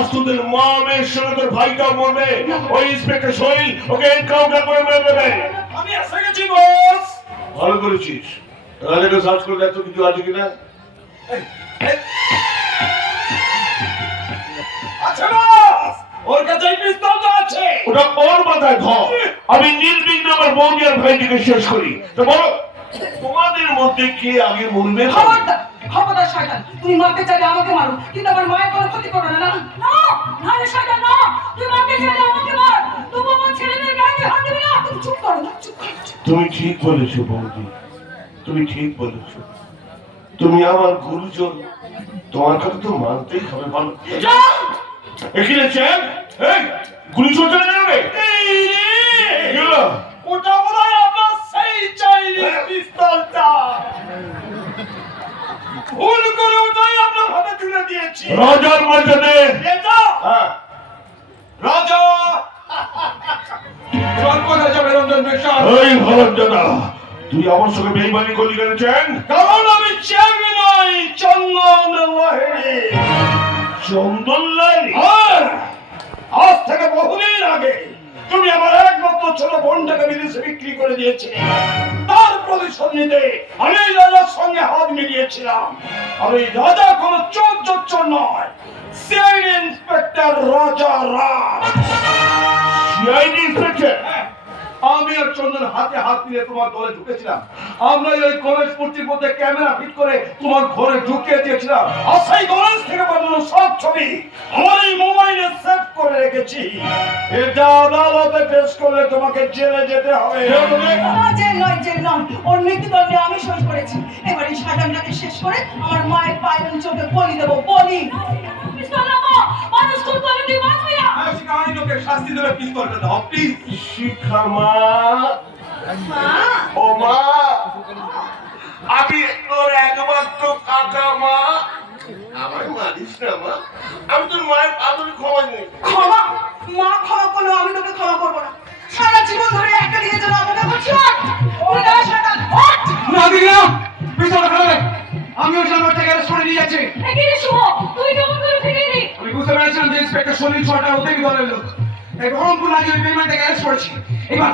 আজ তোদের মা মেয়ের সঙ্গে তোর ভাইটাও মরবে। ওই ইন্সপেক্টর সোহেল ওকে এনকাউন্টার করে মেরে দেবে। আমি এসে গেছি বস। ভালো করেছিস। রাজাকে সার্চ করে দেখো কিছু আছে কিনা। আচ্ছা বস, ওর কাছে পিস্তলটা আছে। ওটা ওর মাথায় ধর। আমি নির্বিঘ্নে আমার বৌদি আর ভাইটিকে শেষ করি। তো বলো তোমাদের মধ্যে কে আগে মরবে? খবরদার খবরদার শয়তান, তুমি মারতে চাইলে আমাকে মারো, কিন্তু আমার মায়ের কোনো ক্ষতি করো না। না না না রে শয়তান, না, তুই মারতে চাইলে আমাকে মার, তবু আমার ছেলেদের গায়ে হাত দিবি না। তুমি চুপ করো না, চুপ করো। তুমি ঠিক বলেছো বৌদি, তুমি ঠিক বলেছো। তুমি আমার গুরুজন, তোমার কথা তো মানতেই হবে। বলো এখানে চেন এই গুলি চলছে না রে? ওটা বোধহয় আপনার সেই চাইনিজ পিস্তলটা। ভুল করে ওটাই আপনার হাতে তুলে দিয়েছি। রাজার মর্যাদে এটা হ্যাঁ রাজা। এবার কোথায় যাবে রঞ্জন মিশন? এই হরঞ্জনা, তুই আমার সঙ্গে বেইমানি করলি কেন চেন? কারণ আমি চেয়ারম্যান নই, চন্দন লাহিড়ী। চন্দন লাহিড়ী? হ্যাঁ, আজ থেকে বহুদিন আগে তুমি আমার একমাত্র ছোট বোনটাকে বিদেশে বিক্রি করে দিয়েছিলে। তার প্রতিশোধ নিতে আমি এই রাজার সঙ্গে হাত মিলিয়েছিলাম। আর এই রাজা কোনো চোর নয়, সিআইডি ইন্সপেক্টর রাজা রাম। CID inspector? আমি আর চন্দন হাতে হাত মিলিয়ে তোমার দলে ঢুকেছিলাম। আমরা ওই গণেশ মূর্তির মধ্যে ক্যামেরা ফিট করে তোমার ঘরে ঢুকিয়ে দিয়েছিলাম। আর সেই গণেশ থেকে বানানো সব ছবি আমার এই মোবাইলে সেভ করে রেখেছি। এটা আদালতে পেশ করলে তোমাকে জেলে যেতে হবে। না, জেল নয়, জেল নয়, ওর মৃত্যুদণ্ডে আমি সই করেছি। এবার এই শয়তানটাকে শেষ করে আমার মায়ের পায়ের চোখে বলি দেবো, বলি। মানুষ খুব বলে তুই বাঁচবি না। আইনকে শাস্তি দেবে, পিস্তলটা দাও প্লিজ। শিখা মা, মা, ও মা, আমি তোর একমাত্র কাকা মা। আমার মারিস না মা, আমি তোর মায়ের আদরে ক্ষমা নেই। ক্ষমা? মা ক্ষমা করলো, আমি তোকে ক্ষমা করবো না। সারা জীবন ধরে একটা দিনের জন্য আমাকে করছি। উড়ে যাওয়া শয়তান, ওঠ! না দিদি না, পিস্তল ফেলে। আমি ওই জানোয়ার থেকে সরে নিয়ে যাচ্ছি। এখানে শুভ, তুই কেমন করে ফিরে এলি? আমি বুঝতে পেরেছিলাম যে ইন্সপেক্টর সলিল ছটা ওদেরই দলের লোক। তাই বহরমপুর লাগিয়ে ওই বেইমানটাকে অ্যারেস্ট করেছি। এবার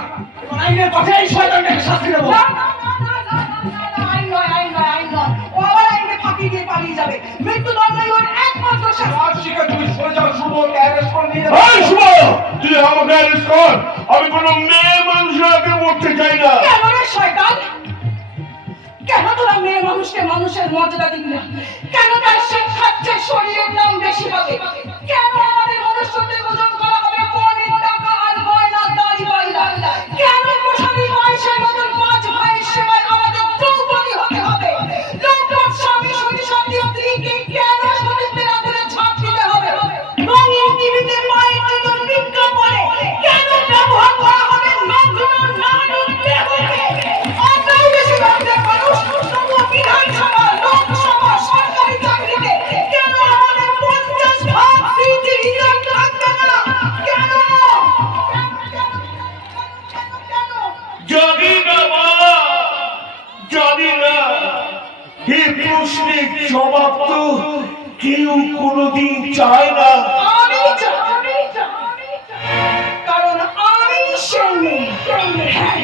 আইনের পথে এই শয়তানটাকে শাস্তি দেবো। না, না, না, না, না, না, আইন নয়, আইন নয়, আইন নয়। ও আবার আইনকে ফাঁকি দিয়ে পালিয়ে যাবে। মৃত্যুদণ্ডই ওর একমাত্র শাস্তি। রাজশিখা, তুমি সরে যাও, শুভকে অ্যারেস্ট করে নিয়ে যাও। এই শুভ, তুই আমাকে অ্যারেস্ট কর। আমি কোনো মেয়ে মানুষের আগে মরতে চাই না। কেন রে শয়তান? কেন তোরা মেয়ে মানুষকে মানুষের মর্যাদা দিবি না? কেন তার শিক্ষার চেয়ে শরীরের দাম বেশি হবে? কেন আমাদের মনুষ্যত্বের ওজন করা হবে পণের টাকা আর গয়নার দাড়ি পাল্লা? কেন প্রসাদী বয়সের মতন পাঁচ ভাইয়ের সেবায় আমাদের দ্রৌপদী হতে হবে? লম্পট স্বামী সতী সতীর স্ত্রীকে কেন সতীত্বের আগুনে ঝাঁপ দিতে হবে? রঙিন টিভিতে মায়ের জন্য বিজ্ঞাপনে কেন ব্যবহার করা হবে নগ্ন নারীর দেহকে? আমরাও বেশি ভাবতে মানুষ, তবুও বিধানসভা, লোকসভা, সরকারি চাকরিতে কেন আমাদের 50% সিটি রিজার্ভ থাকবে না? কেন? জানি না মা, জানি না। এই প্রশ্নের জবাব তো কেউ কোনোদিন চায় না। আমি চাই, কারণ আমি সেই মেয়ে। হ্যাঁ,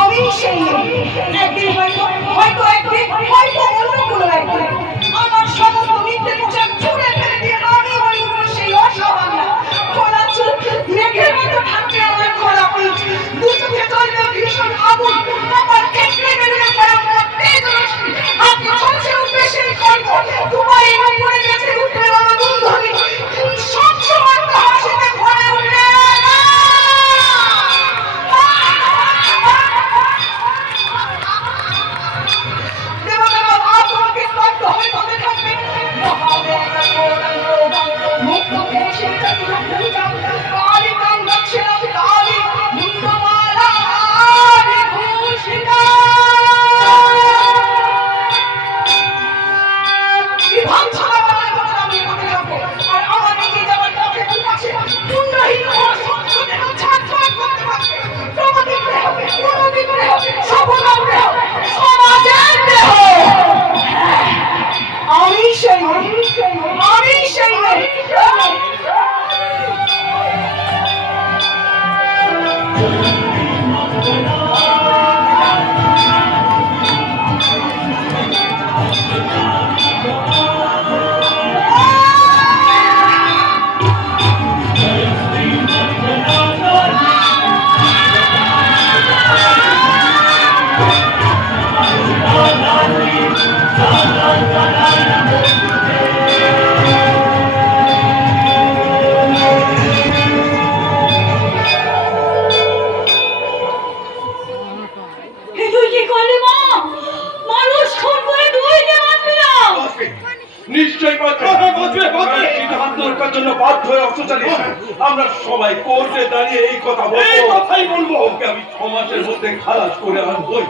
আমি সেই মেয়ে। একদিন হয়তো অন্য কোনো একদিন আমার সমস্ত মিথ্যে পোশাক ছুঁড়ে ফেলে দিয়ে আমি হয়ে উঠবো সেই অসহায় খোলা চোখ, মেঘের মতো থাকবে আমার খোলা পিঠ, দু চোখে জ্বলবে ভীষণ আগুন, আমার ক্ষেত্রে বেরোবে ভয়ঙ্কর তেজস্বী, হাতে ঝলসে উঠবে সেই কণ্ঠ, দুবাইয়ের উপরে গেছে উঠবে রণদুন্ধবি, সব সময় হাসিতে ভরে উঠবে। দেবতা, আজ তোমাকে স্তব্ধ নিশ্চয়ই আত্মরক্ষার জন্য বাধ্য হয়ে অস্ত্র চালিয়েছে। আমরা সবাই কোর্টে দাঁড়িয়ে এই কথা এই বলবো, কথাই বলবো। ওকে আমি 6 মাসের মধ্যে খালাস করে আনবো।